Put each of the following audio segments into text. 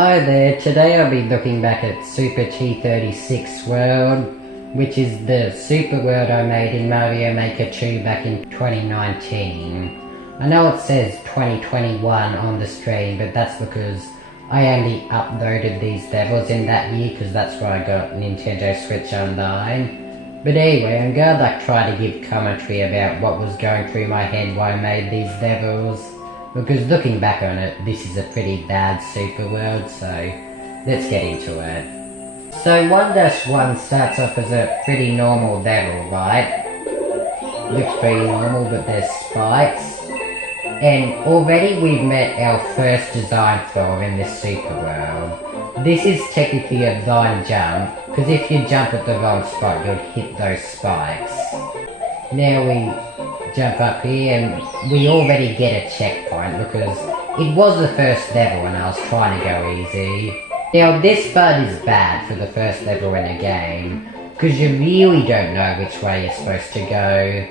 Hi there, today I'll be looking back at Super T36 World, which is the super world I made in Mario Maker 2 back in 2019. I know it says 2021 on the screen, but that's because I only uploaded these levels in that year because that's where I got Nintendo Switch Online. But anyway, I'm gonna try to give commentary about what was going through my head while I made these levels. Because looking back on it, this is a pretty bad super world, so let's get into it. So 1-1 starts off as a pretty normal level, right? Looks pretty normal, but there's spikes. And already we've met our first design flaw in this super world. This is technically a blind jump, because if you jump at the wrong spot, you'll hit those spikes. Now we jump up here and we already get a checkpoint because it was the first level and I was trying to go easy. Now this part is bad for the first level in a game because you really don't know which way you're supposed to go.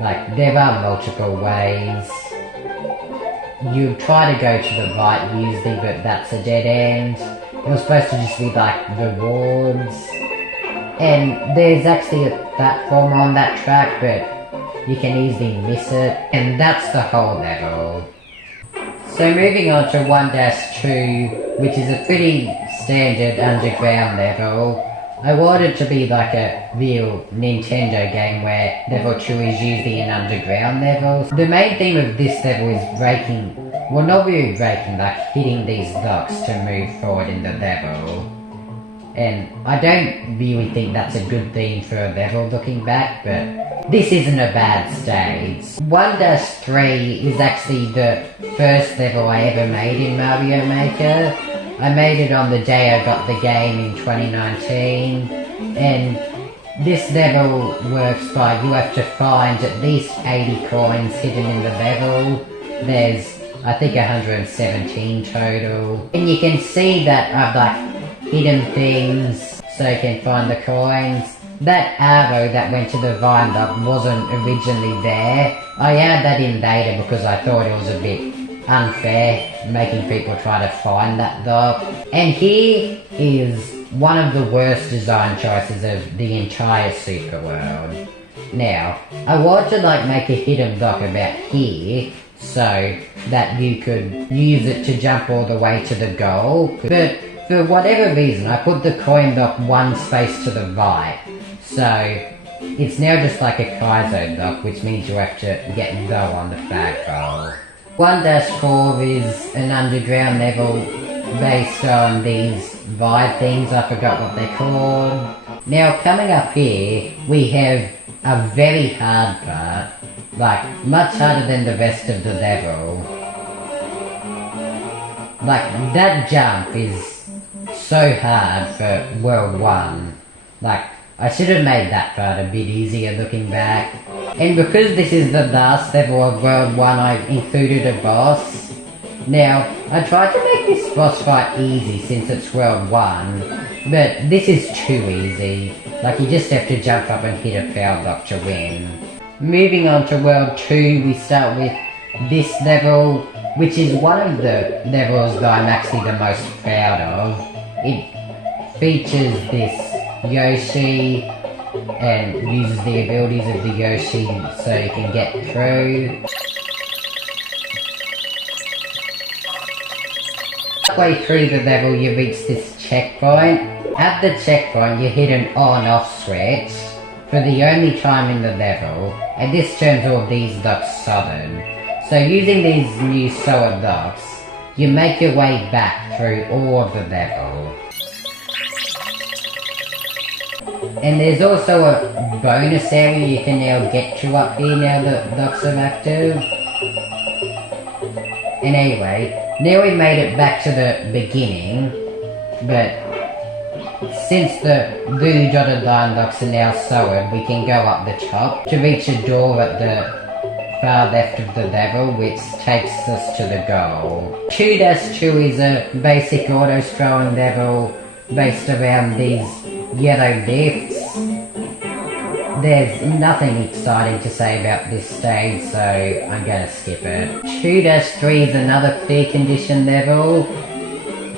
Like, there are multiple ways. You try to go to the right usually, but that's a dead end. You're supposed to just be like rewards. And there's actually a platform on that track, but you can easily miss it, and that's the whole level. So moving on to 1-2, which is a pretty standard underground level. I want it to be like a real Nintendo game where level 2 is usually an underground level. The main theme of this level is breaking, well not really breaking, like hitting these blocks to move forward in the level. And I don't really think that's a good theme for a level looking back, but this isn't a bad stage. 1-3 is actually the first level I ever made in Mario Maker. I made it on the day I got the game in 2019, and this level works by you have to find at least 80 coins hidden in the level. There's I think 117 total. And you can see that I've like hidden things so you can find the coins. That arrow that went to the vine block wasn't originally there. I added that in later because I thought it was a bit unfair making people try to find that block. And here is one of the worst design choices of the entire super world. Now, I want to like make a hidden block about here so that you could use it to jump all the way to the goal, but for whatever reason I put the coin block one space to the right, so it's now just like a Kaizo block, which means you have to get low on the flagpole. 1-4 is an underground level based on these vibe things, I forgot what they're called. Now coming up here, we have a very hard part, like much harder than the rest of the level. Like that jump is so hard for World 1. Like, I should have made that part a bit easier looking back. And because this is the last level of World 1, I've included a boss. Now, I tried to make this boss fight easy since it's World 1, but this is too easy. Like, you just have to jump up and hit a power block to win. Moving on to World 2, we start with this level, which is one of the levels that I'm actually the most proud of. It features this Yoshi and uses the abilities of the Yoshi so you can get through. Halfway through the level you reach this checkpoint. At the checkpoint you hit an on-off switch for the only time in the level, and this turns all of these blocks solid. So using these new solid blocks, you make your way back through all of the level. And there's also a bonus area you can now get to up here now that blocks are active. And anyway, now we made it back to the beginning, but since the blue dotted line blocks are now solid, we can go up the top to reach a door at the far left of the level, which takes us to the goal. 2-2 is a basic auto-scrolling level based around these yellow lifts. There's nothing exciting to say about this stage, so I'm gonna skip it. 2-3 is another clear condition level.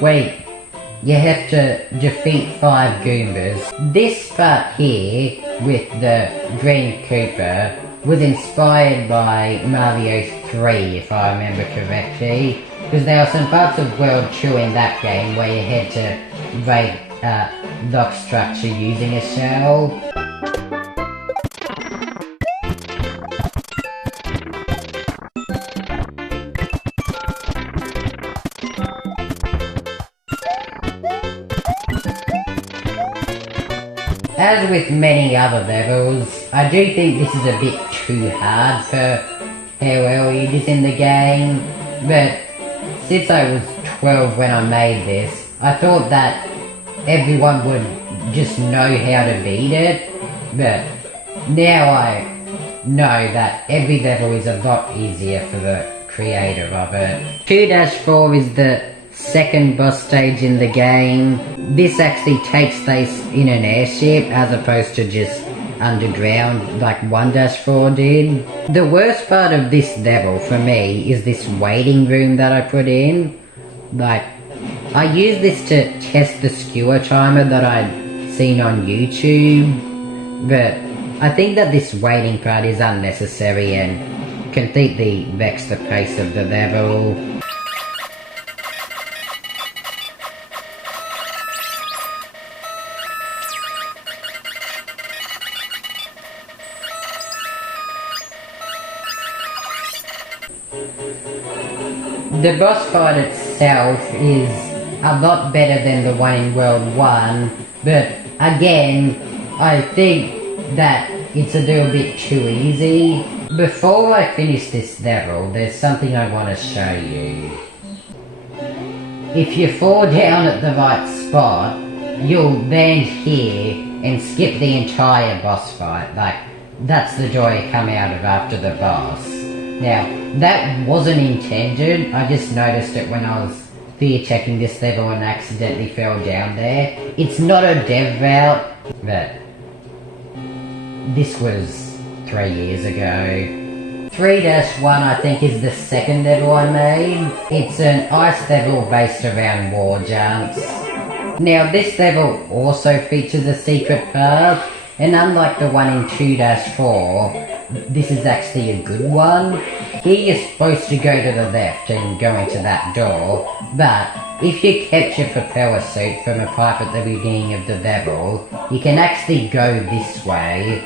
Wait, you have to defeat 5 Goombas. This part here, with the Green Koopa, was inspired by Mario 3, if I remember correctly, because there are some parts of World 2 in that game where you had to break block structure using a shell. As with many other levels, I do think this is a bit too hard for how early it is in the game, but since I was 12 when I made this, I thought that everyone would just know how to beat it, but now I know that every level is a lot easier for the creator of it. 2-4 is the second boss stage in the game. This actually takes place in an airship as opposed to just underground like 1-4 did. The worst part of this level for me is this waiting room that I put in. Like, I used this to test the skewer timer that I'd seen on YouTube, but I think that this waiting part is unnecessary and completely wrecks the pace of the level. The boss fight itself is a lot better than the one in World 1, but again, I think that it's a little bit too easy. Before I finish this level, there's something I want to show you. If you fall down at the right spot, you'll land here and skip the entire boss fight. Like, that's the door you come out of after the boss. Now, that wasn't intended, I just noticed it when I was fear checking this level and accidentally fell down there. It's not a dev route, but this was 3 years ago. 3-1 I think is the second level I made. It's an ice level based around war jumps. Now this level also features a secret path, and unlike the one in 2-4, this is actually a good one. Here you're supposed to go to the left and go into that door, but if you catch your propeller suit from a pipe at the beginning of the level, you can actually go this way.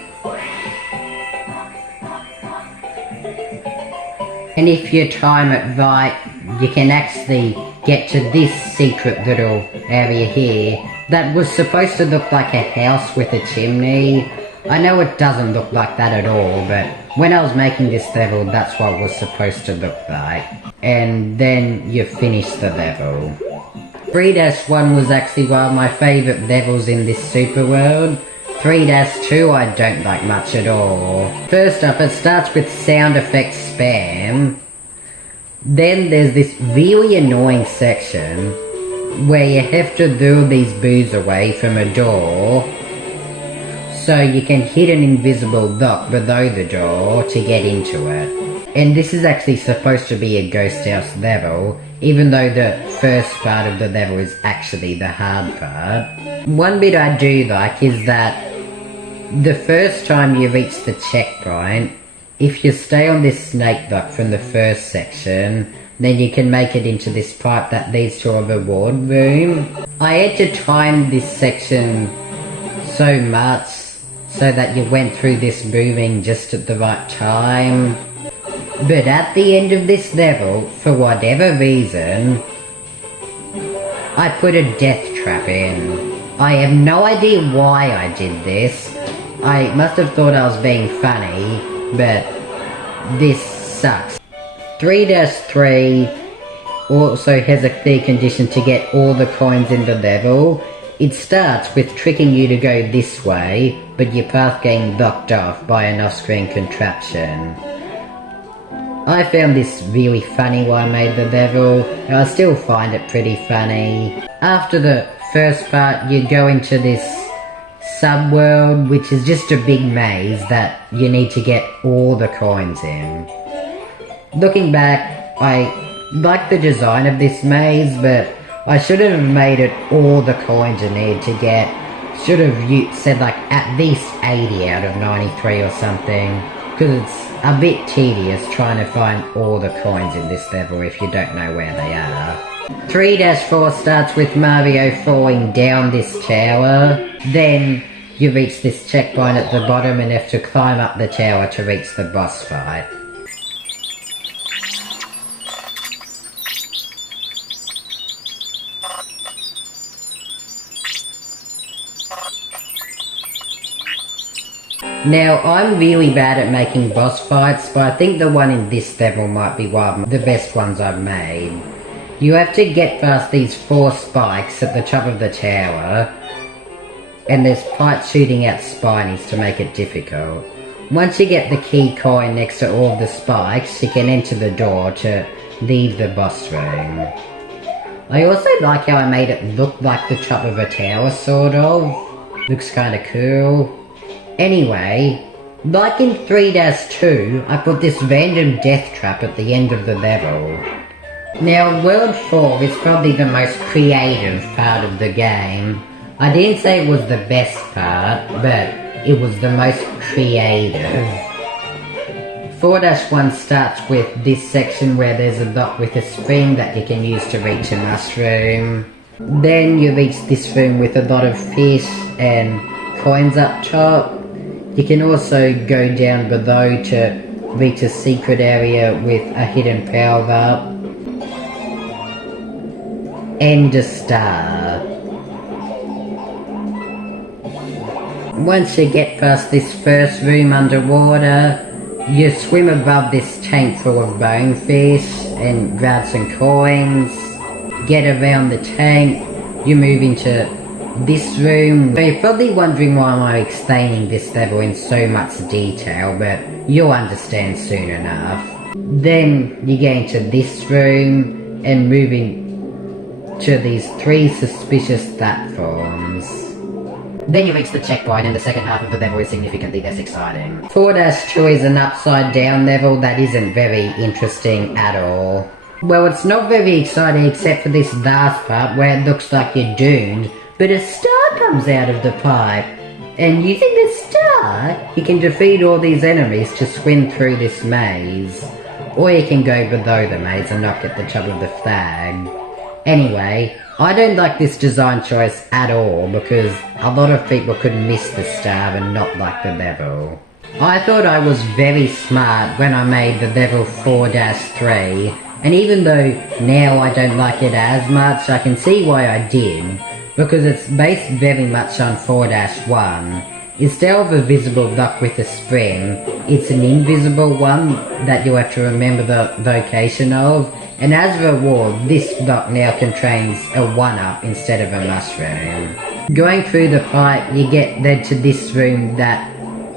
And if you time it right, you can actually get to this secret little area here that was supposed to look like a house with a chimney. I know it doesn't look like that at all, but when I was making this level, that's what it was supposed to look like. And then you finish the level. 3-1 was actually one of my favourite levels in this Super World. 3-2 I don't like much at all. First up, it starts with sound effect spam. Then there's this really annoying section where you have to lure these boos away from a door, so you can hit an invisible lock below the door to get into it. And this is actually supposed to be a ghost house level, even though the first part of the level is actually the hard part. One bit I do like is that the first time you reach the checkpoint, if you stay on this snake block from the first section, then you can make it into this pipe that leads to a reward room. I had to time this section so much so that you went through this moving just at the right time. But at the end of this level, for whatever reason, I put a death trap in. I have no idea why I did this. I must have thought I was being funny, but this sucks. 3-3 also has a clear condition to get all the coins in the level. It starts with tricking you to go this way, but your path getting blocked off by an off-screen contraption. I found this really funny when I made the level, and I still find it pretty funny. After the first part, you go into this subworld, which is just a big maze that you need to get all the coins in. Looking back, I like the design of this maze, but I should have made it all the coins you need to get. Should have said like at least 80 out of 93 or something. Because it's a bit tedious trying to find all the coins in this level if you don't know where they are. 3-4 starts with Mario falling down this tower. Then you reach this checkpoint at the bottom and have to climb up the tower to reach the boss fight. Now, I'm really bad at making boss fights, but I think the one in this level might be one of the best ones I've made. You have to get past these 4 spikes at the top of the tower, and there's pipes shooting out spinies to make it difficult. Once you get the key coin next to all the spikes, you can enter the door to leave the boss room. I also like how I made it look like the top of a tower, sort of. Looks kinda cool. Anyway, like in 3-2, I put this random death trap at the end of the level. Now, World 4 is probably the most creative part of the game. I didn't say it was the best part, but it was the most creative. 4-1 starts with this section where there's a lock with a spring that you can use to reach a mushroom. Then you reach this room with a lot of fish and coins up top. You can also go down below to reach a secret area with a hidden power-up. And a star. Once you get past this first room underwater, you swim above this tank full of bonefish and grab some coins. Get around the tank, you move into this room. So you're probably wondering why I'm explaining this level in so much detail, but you'll understand soon enough. Then you get into this room and move into these 3 suspicious platforms. Then you reach the checkpoint and the second half of the level is significantly less exciting. 4-2 is an upside down level that isn't very interesting at all. Well, it's not very exciting except for this last part where it looks like you're doomed, but a star comes out of the pipe, and using the star, you can defeat all these enemies to swim through this maze. Or you can go below the maze and knock at the top of the flag. Anyway, I don't like this design choice at all because a lot of people could miss the star and not like the level. I thought I was very smart when I made the level 4-3, and even though now I don't like it as much, I can see why I did. Because it's based very much on 4-1. Instead of a visible lock with a spring, it's an invisible one that you have to remember the location of, and as a reward, this lock now contains a 1-up instead of a mushroom. Going through the pipe, you get led to this room that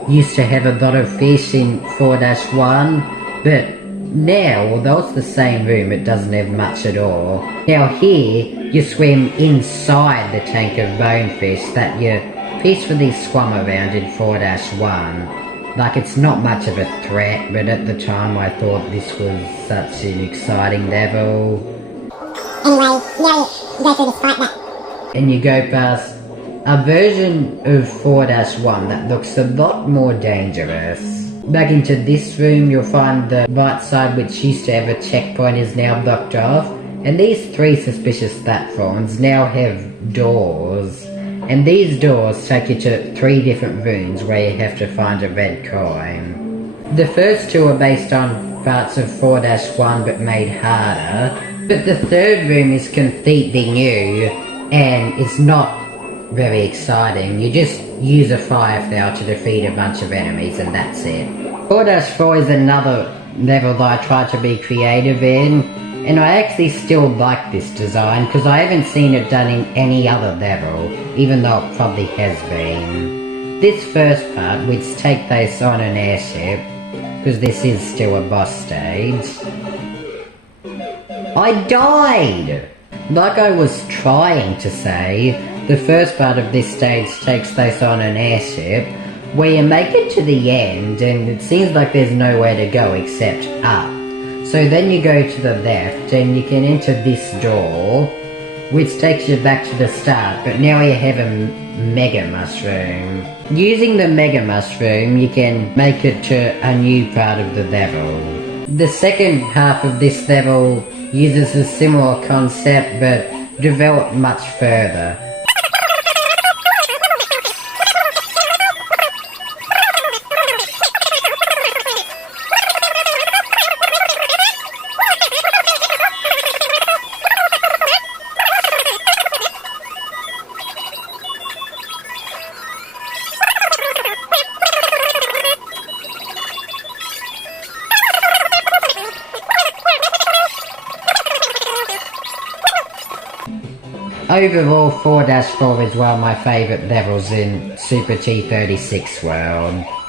used to have a lot of fish in 4-1, but now, although it's the same room, it doesn't have much at all. Now here, you swim inside the tank of bonefish that you peacefully swum around in 4-1. Like, it's not much of a threat, but at the time I thought this was such an exciting level. Anyway, now you go through this fight that... And you go past a version of 4-1 that looks a lot more dangerous. Back into this room, you'll find the right side, which used to have a checkpoint, is now blocked off, and these 3 suspicious platforms now have doors, and these doors take you to 3 different rooms where you have to find a red coin. The first 2 are based on parts of 4-1 but made harder, but the third room is completely new, and it's not very exciting. You just use a fire flower to defeat a bunch of enemies and that's it. 4-4 is another level that I tried to be creative in, and I actually still like this design because I haven't seen it done in any other level, even though it probably has been. This first part, which takes place on an airship, because this is still a boss stage. I died! Like I was trying to say, the first part of this stage takes place on an airship, where you make it to the end and it seems like there's nowhere to go except up. So then you go to the left and you can enter this door, which takes you back to the start, but now you have a Mega Mushroom. Using the Mega Mushroom, you can make it to a new part of the level. The second half of this level uses a similar concept, but developed much further. Overall, 4-4 is one of my favourite levels in Super T36 World.